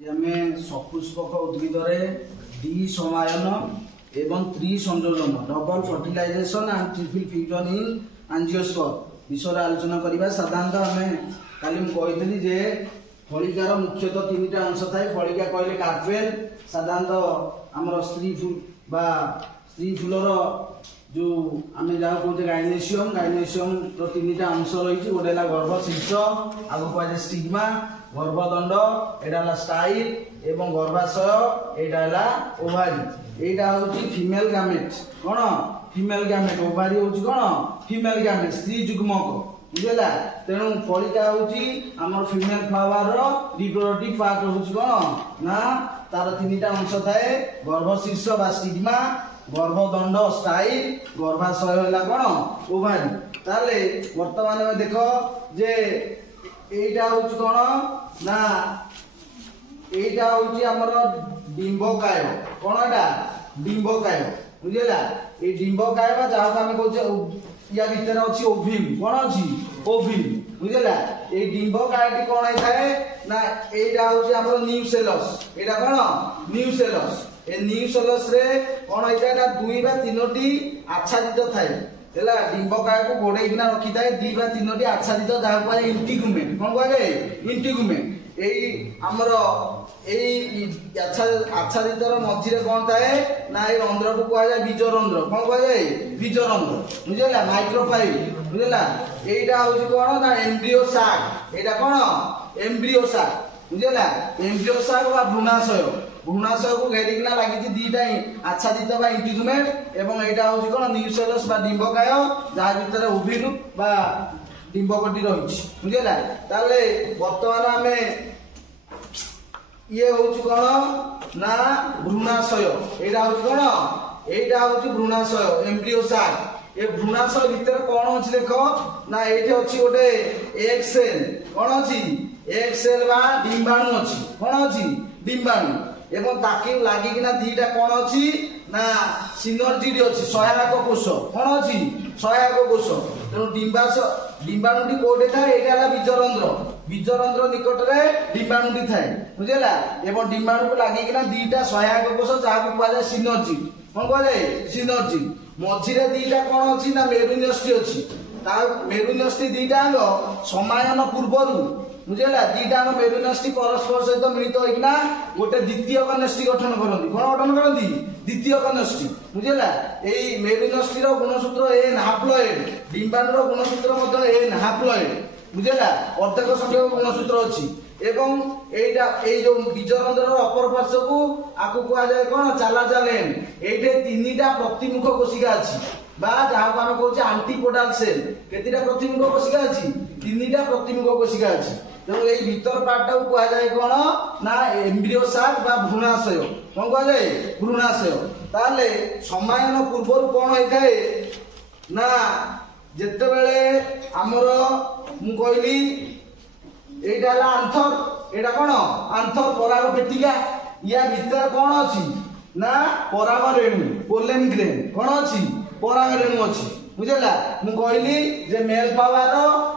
आमे सपुष्पक उद्भिदरे डी समायन एवं त्रि संयोजन double fertilisation and triple fusion in angiosperm विषय आलोचना करबा। साधारणतः आमे काली कही जे फलिकार मुख्यतः तीनटा अंश थाए। फलिका कहले कार्पेल, साधारणतः आमर स्त्री फूल बा स्त्री फूलर जो आमे जहाँ कहते गाइनेशियम, गाइनेशियम रो तीनटा अंश रही। गोटे गर्भशीर्ष, आगु कह स्टिग्मा, गर्भदंड, एटा स्टाइल एवं गर्भाशय, एटा ओभारी। एटा होची फीमेल गैमेट। कोन फीमेल गैमेट? ओभारी होची कोन फीमेल गैमेट, स्त्री जुग्मक, बुझला। तेणु फलिका होची हमर फीमेल फ्लावर रो रिप्रोडक्टिव पार्ट होची कोन ना तार तीनटा अंश थाए। गर्भशीर्ष बा स्टिग्मा, गर्भदंड स्टाइल, गर्भाशय होला कोन ओभारी। ताले वर्तमान में देखो जे एटा होची कोन ना एटा होची हमर डिंबकाय। कोन एटा डिंबकाय, बुझला। ए डिंबकाय बा जहा हम कहछे या भीतर अछि ओव्यूल। कोन अछि ओव्यूल, बुझला। ए डिंबकायटी कोन थाए ना एटा होची हमर न्यूसेलस। एटा कोन न्यूसेलस। ए न्यूसेलस रे कोन होइता ना दुई बा तीनोटी आच्छादित थाए। हेला डिंबकाय को गोडे किना रखी थाए दी बा तीनोटी आच्छादित जहा को इंटिगुमेंट। कोन कहले इंटिगुमेंट। एई हमर एई आच्छादित रो मझिरे कोन थाए ना ए रंध्र को कहया जाय बीजरंध्र। कोन कहया जाय बीजरंध्र, बुझला। माइक्रोफाइल, बुझला। एइटा होची कोन ना एम्ब्रियो साक। एटा कोन एम्ब्रियो साक, बुझला। एम्ब्रियो साक बा भ्रूणाशय। भ्रूणाशय को घेरिकिना लागिछि दीटा आच्छादित बा इंटिगुमेंट एवं एटा होची कोन न्यूसेलस बा डिंबकाय जहा भीतर ओव्यूल बा डिंबकटी रहिछि, बुझला। ताले वर्तमान हमें ये होची कोन ना भ्रूणाशय। एटा होची कोन एटा होची भ्रूणाशय एम्ब्रियो साक। ए भ्रूणाशय भीतर कोन अछि देखो ना एठी अछि गोटे एग सेल। कोन अछि एग सेल बा डिंबाणु अछि। कोन अछि डिंबाणु एवं ताकि लागिकिना दीटा कोन अछि ना सिनर्जी अछि सहायक कोष। कोन अछि सहायक कोष। तेणु डिंबाणुटी कोठे थाए एटा ला बीजरंध्र। बीजरंध्र निकट रे डिंबाणुटी थाए, बुझला। एवं डिंबाणु को लागिकिना दीटा सहायक कोष जहा को कहले सिनर्जी। कोन कहले सिनर्जी। मझिरे दीटा कोन अछि ना मेरुन्यष्टि अछि। ता मेरुन्यष्टि दीटा अंग समायन पूर्वरु, बुझला। दीटा अंग मेरुन्यष्टि परस्पर सहित मिलित होइना गोटे द्वितीय कन्यष्टि गठन करନ୍ତି। कोन गठन करନ୍ତି द्वितीय कन्यष्टि, बुझला। एई मेरुन्यष्टि रो गुणसूत्र एन हाप्लॉइड, डिंबाणु रो गुणसूत्र मध्ये एन हाप्लॉइड, बुझला। अर्धक संख्यक गुणसूत्र अछि एवं एइटा एई जो बीजरंध्र रो अपर पार्श्व को आकु कहया जाय कोन चालाजालेन। एइटे तीनटा प्रतिमुख कोशिका अछि बा जहा को हम कहउछ एंटीपोडल सेल। केतिटा प्रतिमुख कोशिका अछि? तीनटा प्रतिमुख कोशिका अछि। तो एई भीतर पार्ट को कहया जाय कोन ना एम्ब्रियो साक बा भ्रूणाशय। कोन कहया जाय भ्रूणाशय। ताले समायन पूर्व कोन होइथाय ना जेते बेले हमर मु कहली एटा ला आंथर। एटा कोन आंथर पराग पेटिका। या भीतर कोन अछि ना पराग रेणु पोलन ग्रेन। कोन अछि पराग रेणु अछि, बुझला। मु कहली जे मेल फ्लावर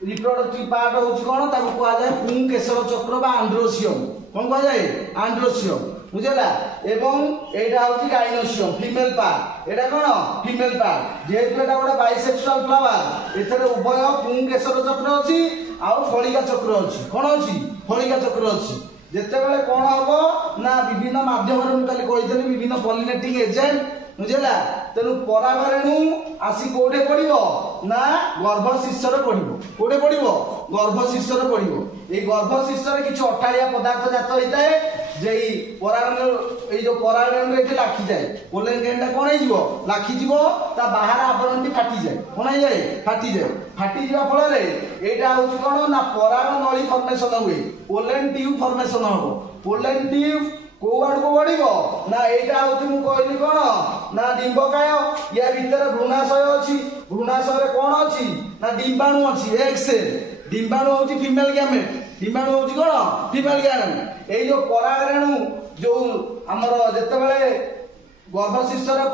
रिप्रोडक्टिव पार्ट होची कोन ताको कहया जाय पुंकेसर चक्र बा एंड्रोसियम। कोन कहया जाय एंड्रोसियम, बुझला। एवं एटा होची गाइनोसियम फीमेल पार्ट। एटा कोन फीमेल पार्ट। जेहेतु एटा गोटे बाइसेक्सुअल फ्लावर एथरे उभय पुंकेसर चक्र अछि आ फलिका चक्र अछि। कोन अछि फलिका चक्र अछि। जेते बेले कोन हबो ना विभिन्न माध्यम रे मुकाली कहितली विभिन्न पॉलिनेटिंग एजेंट, बुझला। तेनु पराग रेणु आसी कोठे पडिबो ना गर्भशीर्ष रे पडिबो। कोठे पडिबो गर्भशीर्ष रे पडिबो। ए गर्भशीर्ष रे किछ अठालिया पदार्थ जात होइताय जेई पराग ए जो पराग रेणु एठी लाखि जाय। पोलन ग्रैंड कोन हे जिवो लाखि जिवो ता बाहर आवरणटी फाटी जाय। कोन हे जाय फाटी जाय। फाटी जिवा फल रे एटा होची कोन ना पराग नळी फॉर्मेशन हुए। पोलन ट्यूब फॉर्मेशन हो। पोलन ट्यूब को आड़ को बढ़िबो ना एटा होची मु कहली कोन ना डिंबकाय। या भीतर भ्रूणाशय अछि। भ्रूणाशय रे कोन अछि ना डिंबाणु अछि एग सेल। डिंबाणु होची फीमेल गैमेट। डिंबाणु होची कोन फीमेल गैमेट। एई जो पराग रेणु जो हमर जेते बेले गर्भशीर्ष रे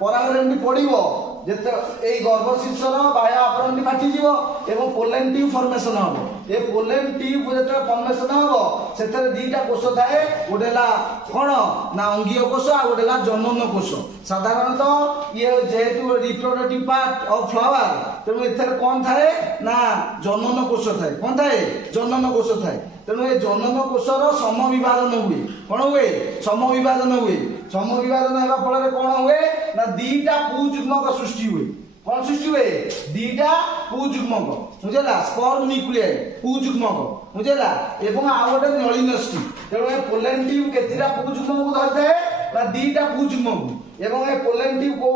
पराग रेणु पडिबो जेते एई गर्भशीर्ष रो बाह्य आवरणटी फाटी जिवो एवं पोलन ट्यूब फॉर्मेशन हो। ए पोलेन ट्यूब जेते फॉर्मेशन हो सेतरे दीटा कोष थाए गोटेला कोन ना अंगीय कोष आ गोटेला जनन कोष साधारणतः ये जेहेतु रिप्रोडक्टिव पार्ट ऑफ फ्लावर तेणु एथरे कोन थाए ना जनन कोष थाए कोन थाए जनन कोष थाए तेणु ए जनन कोषर समविभाजन हुए कोन हुए समविभाजन हुए समविभाजन हेबा फल कोन हुए ना दीटा पुजुग्मक सृष्टि हुए कौन सृष्टि हुए दीटा पुजुग्मक बुझेला स्पर्म न्यूक्लियाई पुजुग्मक बुझेला एवं आ गोटे नलिनष्टि तेणु ए पोलेन ट्यूब केतिरा पुजुग्मक धरते ना दीटा पुजुग्मक एवं ए पोलेन ट्यूब को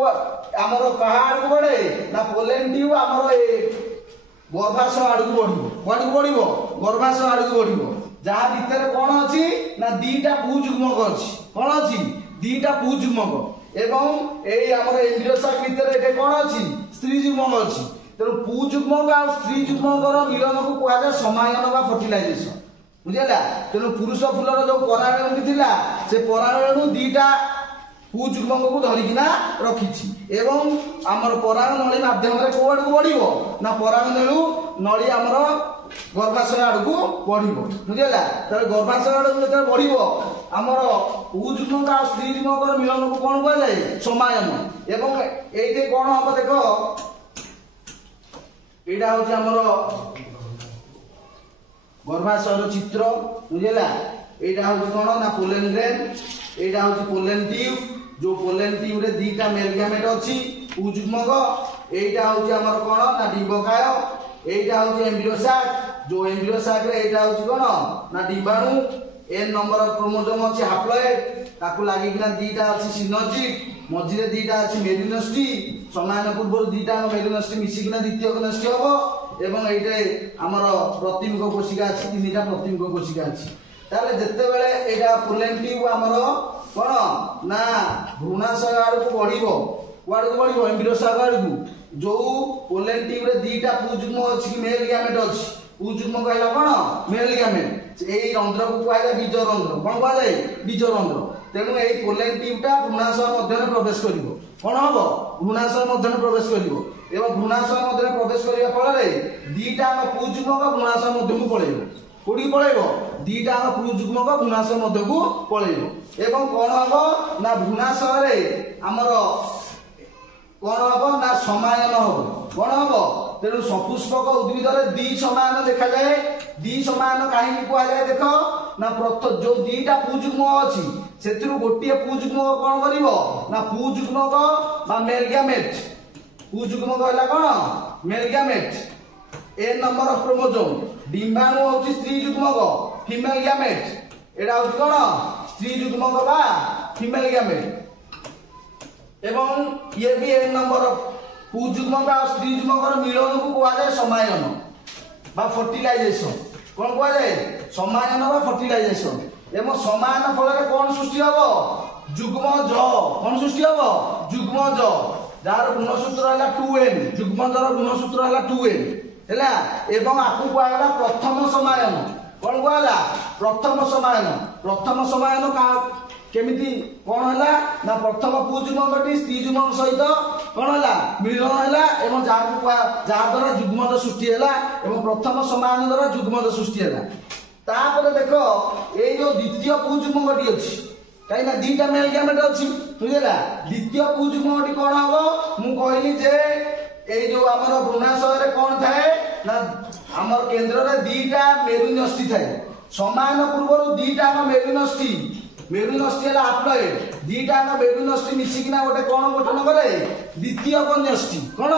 हमर कहा आडू बढ़े ना पोलेन ट्यूब हमर ए गर्भाशय आडू बढ़िबो गर्भाशय आडू बढ़िबो जहा भितर कोन अछि ना दीटा पुजुग्मक अछि कोन अछि दीटा पुजुग्मक एवं एई हमर एम्ब्रियो साक भितर एटे कोन अछि स्त्री जुग्मक अछि तेणु पुजुग्मक आ स्त्री जुग्मकर मिलन को कुआ जाय समायन बा फर्टिलाइजेशन बुझिला तेणु पुरुष फुलर जो परागण थिला से परागण दीटा पुजुग्मक को धरिकिना रखिछि एवं हमर परागण नली माध्यम रे कोड को बढ़िबो ना परागण नली हमर गर्भाशय आडू बढ़िबो बुझिला त गर्भाशय आडू जते बढ़िबो हमर पुजुग्मक आ स्त्री जुग्मकर मिलन को कोन कुआ जाय समायन एवं एइते कोन हम देखो एडा होछि हमर गर्भाशयर चित्र बुझिला एडा होछि कोन ना पोलेन ग्रेन एडा होछि पोलेन ट्यूब जो पोलेन ट्यूब रे दीटा मेल गैमेट अछि पुजुग्मक एडा होछि हमर कोन ना डिंबकाय एटा होछि एम्ब्रियो साक जो एम्ब्रियो साक रे एटा होछि कोन ना डिंबाणु एन नंबर ऑफ क्रोमोसोम अछि हैप्लॉइड ताकू लागि किना दीटा अछि सिनर्जिक मझिरे दीटा अछि मेरिनोस्टी समान पूर्व दीटा मेरिनोस्टी मिसी किना द्वितीय कनस्टी हबो एवं एटे हमर प्रतिमुख कोशिका अछि तीनटा प्रतिमुख कोशिका अछि ताले जत्ते बेले एटा पोलेन ट्यूब हमर कोन ना भ्रूणाशय आडू को बढ़िबो वाडू को बढ़िबो एम्ब्रियो साक आडू जो पोलेन ट्यूब रे दीटा पुजुग्म अछि कि मेल गैमेट अछि पुजुग्म कहला कोन मेल गैमेट एई रंध्र को कुआ जाय बीज रंध्र कोन कुआ जाय बीज रंध्र तेणु एई पोलेन ट्यूब टा भ्रूणाशय मध्य प्रवेश करिवो कोन हबो भ्रूणाशय मध्य प्रवेश करिवो एवं भ्रूणाशय मध्य प्रवेश करिया फल रे दीटा पुजुग्म भ्रूणाशय मध्य को पळेबो कोडी पळेबो दीटा पुजुग्म भ्रूणाशय मध्य को पळेबो एवं कोन हबो ना भ्रूणाशय रे हमर कोन हबो ना समायन हबो कोन हबो तेणु सपुष्पक उद्भिद रे दी समायन देखा जाए दी समायन काहे कुआ जाए देखो ना प्रथ जो दीटा पुजुग्म अछि सेतिरु गोटिए पुजुग्म कोन करिवो ना पुजुग्म बा मेल गैमेट पुजुग्म कहला कोन male gamete a number of chromosome डिंबाणु होछि स्त्री जुग्मक फीमेल गैमेट एडा होछि कोन स्त्री जुग्मक बा फीमेल गैमेट एवं ये भी एक नंबर पुजुग्मक आ स्त्री जुग्मकर मिलन को कुआ जाय समायन बा फर्टिलाइजेशन कोन कुआ जाय समायन बा फर्टिलाइजेशन एवं समायन फल रे कोन सृष्टि हबो जुग्मज कोन सृष्टि हबो जुग्मज जार गुणसूत्र हला 2n जुग्मजर गुणसूत्र हला 2n हैला एवं आकु कुआ हला प्रथम समायन कोन कुआ हला प्रथम समायन का केमिति कोन हला ना प्रथम पुजुग्मकटी स्त्री जुग्म सहित कोन हला मिलन हला एवं जाकु जा द्वारा जुग्मज सृष्टि हला एवं प्रथम समायन द्वारा जुग्मज सृष्टि हला तापर देखो ए जो द्वितीय पुजुग्मकटी अछि काई ना दीटा मेल गैमेट अछि बुझिला द्वितीय पुजुग्मकटी कोन हबो मु कहली जे ए जो हमर भ्रूणाशय रे कोन थाए ना हमर केंद्र रे दीटा मेरुनष्टि थाए समान पूर्व दीटा मेरुनष्टि हला हैप्लॉइड दीटा मेरुनष्टि मिसी किना गोटे कोन गठन करे द्वितीय कन्यष्टि कोन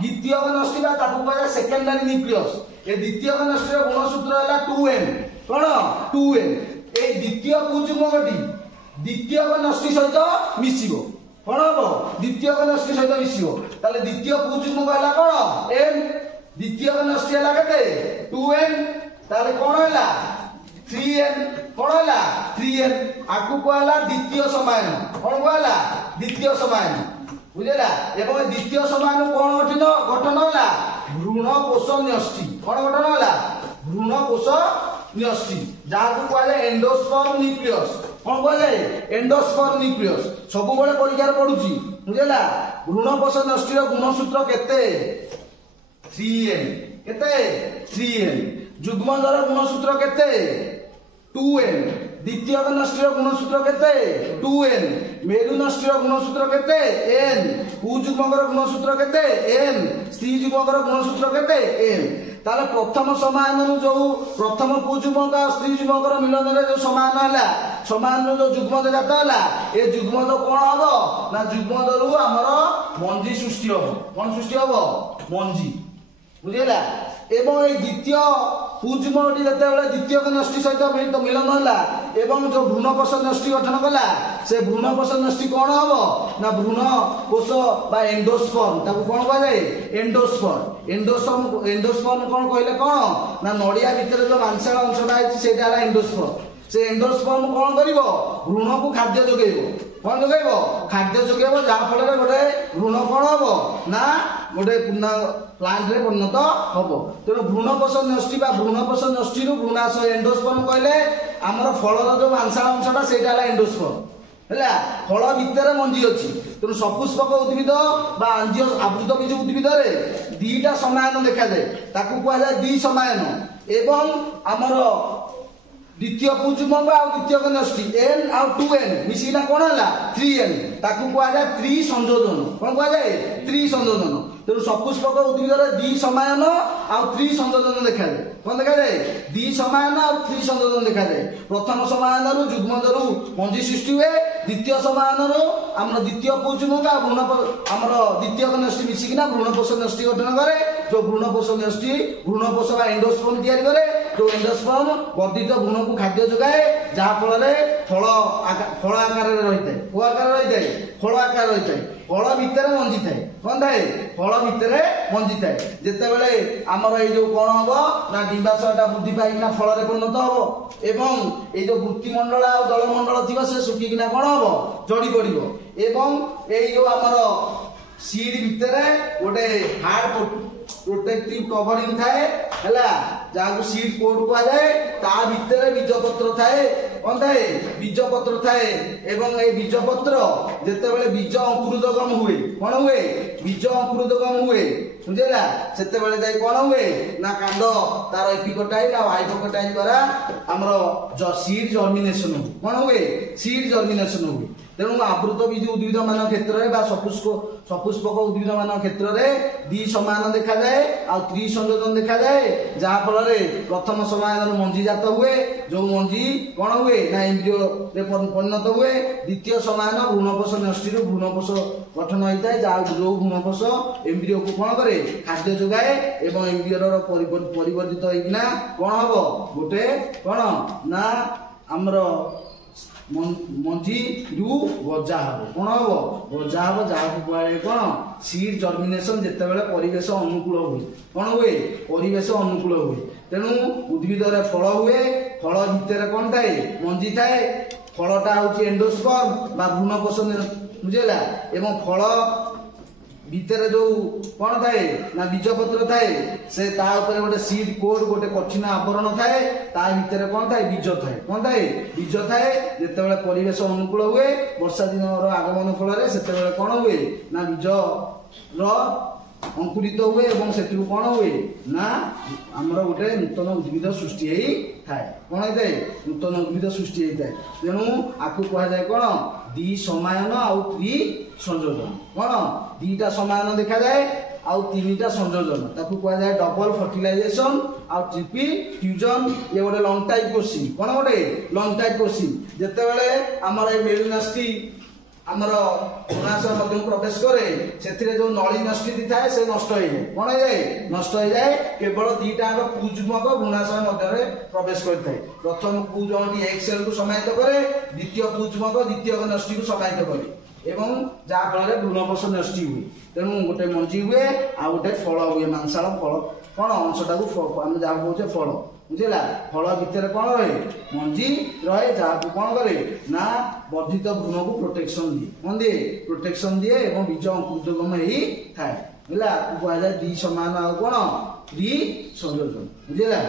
द्वितीय कन्यष्टि बा ताकू कहला सेकेंडरी न्यूक्लियस ए द्वितीय कन्यष्टि रो गुणसूत्र हला 2n कोन 2n ए द्वितीय पुजुग्मकटी द्वितीय कन्यष्टि सहित मिसिबो कोन हबो द्वितीय कन्यष्टि सहित मिसिबो ताले द्वितीय पुजुग्म हला कोन n द्वितीय कन्यष्टि हला केते 2n ताले कोन हला 3n कोन हला 3n आकु कहला द्वितीय समायन कोन कहला द्वितीय समायन बुझिला एवं द्वितीय समायन कोन गठन हला भ्रूण कोष न्यष्टि कोन गठन हला भ्रूण कोष न्यष्टि जाकु कहले एंडोस्पर्म न्यूक्लियस कोन कहले एंडोस्पर्म न्यूक्लियस सब बेले परीक्षा पडुची बुझिला भ्रूण कोष न्यष्टि रो गुणसूत्र केते 3n केते 3n ଯୁଗ୍ମଜର ଗୁଣସୂତ୍ର କେତେ 2n ଦ୍ୱିତୀୟ ନଷ୍ଟିର ଗୁଣସୂତ୍ର କେତେ 2n ମେରୁ ନଷ୍ଟିର ଗୁଣସୂତ୍ର କେତେ n ପୁଯୁଗ୍ମଙ୍କର ଗୁଣସୂତ୍ର କେତେ n ସ୍ତ୍ରୀ ଯୁଗ୍ମଙ୍କର ଗୁଣସୂତ୍ର କେତେ n ତାହେଲେ ପ୍ରଥମ ସମାୟନରୁ ଯୋଉ ପ୍ରଥମ ପୁଯୁଗ୍ମକ ଆଉ ସ୍ତ୍ରୀ ଯୁଗ୍ମଙ୍କର ମିଳନରେ ଯୋଉ ସମାୟନ ହେଲା ସମାୟନରୁ ଯୋଉ ଯୁଗ୍ମଜ ଜାତ ହେଲା ଏ ଯୁଗ୍ମଜ କଣ ହବ ନା ଯୁଗ୍ମଜରୁ ଆମର ମଞ୍ଜି ସୃଷ୍ଟି ହବ କଣ ସୃଷ୍ଟି ହବ ମଞ୍ଜି ବୁଝିଲା এবং এই দ্বিতীয় পুযুগ্মটি যেতবে দ্বিতীয় নষ্টি সহিত মিলন হলা এবং যে ভ্রূণকোষ নষ্টি গঠন কলা সে ভ্রূণকোষ নষ্টি কোণ হব না ভ্রূণকোষ বা এন্ডোস্পর্ম তাকে কোণ কুযায়ে এন্ডোস্পর্ম এন্ডোস্পর্ম কোণ কহিলে কোণ না নড়িয়া ভিতরে যে মাংসাল অংশটা আছে সেটা হল এন্ডোস্পর্ম সে এন্ডোস্পর্ম কোণ করিব ভ্রূণকু খাদ্য যোগাইব কোণ যোগাইব খাদ্য যোগাইব যাହା ଫଳରେ ଗୋଟେ ভ্রূণ কোণ হব না ଗୋଟେ ପୂର୍ଣ୍ଣ ପ୍ଲାଣ୍ଟରେ ପରିଣତ ହବ ତେଣୁ ଭ୍ରୂଣକୋଷ ନଷ୍ଟି ବା ଭ୍ରୂଣକୋଷ ନଷ୍ଟିରୁ ଭ୍ରୂଣାଶୟ ଏଣ୍ଡୋସ୍ପର୍ମ କହିଲେ ଆମର ଫଳର ଯୋଉ ମାଂସାଳ ଅଂଶଟା ସେଇଟା ହେଲା ଏଣ୍ଡୋସ୍ପର୍ମ ହେଲା ଫଳ ଭିତରେ ମଞ୍ଜି ଅଛି ତେଣୁ ସପୁଷ୍ପକ ଉଦ୍ଭିଦ ବା ଆଞ୍ଜିଓ ଆବୃତ ବୀଜ ଉଦ୍ଭିଦରେ ଦିଟା ସମାୟନ ଦେଖାଯାଏ ତାକୁ କୁହାଯାଏ ଦ୍ୱି ସମାୟନ ଏବଂ ଆମର দ্বিতীয় পুযুগ্মক আর দ্বিতীয় নষ্টি n আর 2n মিশিলা কোন হলা 3n তাকু কুয়া যায় ত্রি সংযোজন কোন কুয়া যায় ত্রি সংযোজন তেণু সপুষ্পক উদ্ভিদরে দ্বি সমায়ন আর ত্রি সংযোজন দেখা যায় কোন দেখা যায় দ্বি সমায়ন আর ত্রি সংযোজন দেখা যায় প্রথম সমায়নরু যুগ্মজরু মঞ্জি সৃষ্টি হুয়ে দ্বিতীয় সমায়নরু আমরা দ্বিতীয় পুযুগ্মক আর ভ্রূণ আমরা দ্বিতীয় নষ্টি মিশিকিনা ভ্রূণকোষ নষ্টি গঠন করে যে ভ্রূণকোষ নষ্টি ভ্রূণকোষ বা এন্ডোস্পর্ম তৈরি করে যে এন্ডোস্পর্ম বর্ধিত ভ্রূণকু খাদ্য যোগায়ে যাହା ଫଳରେ ଫଳ ଆକାରରେ ରହିଥାଏ କୋ ଆକାର ରହିଥାଏ ଫଳ ଆକାର ରହିଥାଏ ଫଳ ଭିତରେ ମଞ୍ଜି ଥାଏ କଣ ଥାଏ ଫଳ ଭିତରେ ମଞ୍ଜି ଥାଏ ଯେତେବେଳେ ଆମର ଏଇ ଯୋଉ କଣ ହବ ନା ଡିମ୍ବାଶୟଟା ବୃଦ୍ଧି ପାଇକିନା ଫଳରେ ପରିଣତ ହବ ଏବଂ ଏଇ ଯୋଉ ବୃତ୍ତିମଣ୍ଡଳ ଆଉ ଦଳମଣ୍ଡଳ ଥିବ ସେ ଶୁଖିକିନା କଣ ହବ ଝଡି ପଡିବ ଏବଂ ଏଇ ଯୋଉ ଆମର ସିଡ୍ ଭିତରେ ଗୋଟେ ହାର୍ଡ ପ୍ରୋଟେକ୍ଟିভ କଭରିଂ ଥାଏ ହେଲା ଯାହାକୁ ସିଡ୍ କୋଟ୍ କୁହାଯାଏ ତା ଭିତରେ ବୀଜପତ୍ର ଥାଏ କଣ ଥାଏ ବୀଜପତ୍ର ଥାଏ ଏବଂ ଏଇ ବୀଜପତ୍ର ଯେତେବେଳେ ବୀଜ ଅଙ୍କୁରୋଦଗମ ହୁଏ କଣ ହୁଏ ବୀଜ ଅଙ୍କୁରୋଦଗମ ହୁଏ ବୁଝିଲା ସେତେବେଳେ ଯାଇ କଣ ହୁଏ ନା କାଣ୍ଡ ତାର ଏପିକଟାଇଲ ଆଉ ହାଇପୋକଟାଇଲ ଦ୍ୱାରା ଆମର ସିଡ୍ ଜର୍ମିନେସନ ହୁଏ କଣ ହୁଏ ସିଡ୍ ଜର୍ମିନେସନ ହୁଏ ତେଣୁ ଆବୃତ ବୀଜ ଉଦ୍ଭିଦ ମାନଙ୍କ କ୍ଷେତ୍ରରେ ବା ସପୁଷ୍ପକ ଉଦ୍ଭିଦ ମାନଙ୍କ କ୍ଷେତ୍ରରେ ଦ୍ୱି ସମାୟନ ଦେଖାଯାଏ ଆଉ ତ୍ରି ସଂଯୋଜନ ଦେଖାଯାଏ ଯାହା ଫଳରେ ପ୍ରଥମ ସମାୟନରୁ ମଞ୍ଜି ଜାତ ହୁଏ ଯୋଉ ମଞ୍ଜି କଣ ହୁଏ ନା ଏମ୍ବ୍ରିଓରେ ପରିଣତ ହୁଏ ଦ୍ୱିତୀୟ ସମାୟନ ଭ୍ରୂଣକୋଷ ନଷ୍ଟିରୁ ଭ୍ରୂଣକୋଷ ଗଠନ ହୋଇଥାଏ ଯାହା ଯୋଉ ଭ୍ରୂଣକୋଷ ଏମ୍ବ୍ରିଓକୁ କଣ କରେ ଖାଦ୍ୟ ଯୋଗାଏ ଏବଂ ଏମ୍ବ୍ରିଓର ପରିବର୍ତ୍ତିତ ହେଇକିନା କଣ ହବ ଗୋଟେ କଣ ନା ଆମର ମଞ୍ଜିରୁ ଗଜା ହବ କଣ ହବ ଗଜା ହବ ଯାହାକୁ କୁହାଯାଏ କଣ ସିଡ୍ ଜର୍ମିନେସନ ଯେତେବେଳେ ପରିବେଶ ଅନୁକୂଳ ହୁଏ କଣ ହୁଏ ପରିବେଶ ଅନୁକୂଳ ହୁଏ ତେଣୁ ଉଦ୍ଭିଦରେ ଫଳ ହୁଏ ଫଳ ଭିତରେ କଣ ଥାଏ ମଞ୍ଜି ଥାଏ ଫଳଟା ହଉଛି ଏଣ୍ଡୋସ୍ପର୍ମ ବା ଭ୍ରୂଣକୋଷ ବୁଝିଲା ଏବଂ ଫଳ ଭିତରେ ଯୋଉ କଣ ଥାଏ ନା ବୀଜପତ୍ର ଥାଏ ସେ ତା ଉପରେ ଗୋଟେ ସିଡ୍ କୋଟ୍ ଗୋଟେ କଠିନ ଆବରଣ ଥାଏ ତା ଭିତରେ କଣ ଥାଏ ବୀଜ ଥାଏ କଣ ଥାଏ ବୀଜ ଥାଏ ଯେତେବେଳେ ପରିବେଶ ଅନୁକୂଳ ହୁଏ ବର୍ଷା ଦିନର ଆଗମନ ଫଳରେ ସେତେବେଳେ କଣ ହୁଏ ନା ବୀଜର ଅଙ୍କୁରିତ ହୁଏ ଏବଂ ସେଥିରୁ କଣ ହୁଏ ନା ଆମର ଗୋଟେ ନୂତନ ଉଦ୍ଭିଦ ସୃଷ୍ଟି ହେଇଥାଏ କଣ ହେଇଥାଏ ନୂତନ ଉଦ୍ଭିଦ ସୃଷ୍ଟି ହେଇଥାଏ ତେଣୁ ଆକୁ କୁହାଯାଏ କଣ ଦ୍ୱି ସମାୟନ ଆଉ ତ୍ରି ସଂଯୋଜନ କଣ ଦିଟା ସମାୟନ ଦେଖାଯାଏ ଆଉ ତିନିଟା ସଂଯୋଜନ ତାକୁ କୁହାଯାଏ ଡବଲ ଫର୍ଟିଲାଇଜେସନ ଆଉ ଟ୍ରିପଲ୍ ଫ୍ୟୁଜନ ଇଏ ଗୋଟେ ଲଙ୍ଗ ଟାଇପ କୋଶ୍ଚିନ୍ କଣ ଗୋଟେ ଲଙ୍ଗ ଟାଇପ କୋଶ୍ଚିନ୍ ଯେତେବେଳେ ଆମର ଏଇ ମେରୁନାଷ୍ଟି ଆମର ଭ୍ରୂଣାଶୟ ମଧ୍ୟକୁ ପ୍ରବେଶ କରେ ସେଥିରେ ଯୋଉ ନଳୀ ନଷ୍ଟି ଥାଏ ସେ ନଷ୍ଟ ହେଇଯାଏ କଣ ହେଇଯାଏ ନଷ୍ଟ ହେଇଯାଏ କେବଳ ଦିଟାଙ୍କ ପୁଯୁଗ୍ମକ ଭ୍ରୂଣାଶୟ ମଧ୍ୟରେ ପ୍ରବେଶ କରିଥାଏ ପ୍ରଥମ ପୁଯୁଗ୍ମଟି ଏକ୍ସ ସେଲ୍ କୁ ସମାହିତ କରେ ଦ୍ୱିତୀୟ ପୁଯୁଗ୍ମକ ଦ୍ୱିତୀୟ ନଷ୍ଟିକୁ ସମାହିତ କରେ ଏବଂ ଯାହା ଫଳରେ ଭ୍ରୂଣକୋଷ ନଷ୍ଟି ହୁଏ ତେଣୁ ଗୋଟେ ମଞ୍ଜି ହୁଏ ଆଉ ଗୋଟେ ଫଳ ହୁଏ ମାଂସାଳ ଫଳ କଣ ଅଂଶଟାକୁ ଆମେ ଯାହାକୁ କହୁଛେ ଫଳ ବୁଝିଲା ଫଳ ଭିତରେ କଣ ରହେ ମଞ୍ଜି ରହେ ଯାହାକୁ କଣ କରେ ନା ବର୍ଦ୍ଧିତ ଭ୍ରୂଣକୁ ପ୍ରୋଟେକ୍ସନ ଦିଏ କଣ ଦିଏ ପ୍ରୋଟେକ୍ସନ ଦିଏ ଏବଂ ବୀଜ ଅଙ୍କୁରୋଦଗମ ହେଇଥାଏ ବୁଝିଲା କୁହାଯାଏ ଦ୍ୱି ସମାୟନ ଆଉ କଣ ତ୍ରି ସଂଯୋଜନ ବୁଝିଲା।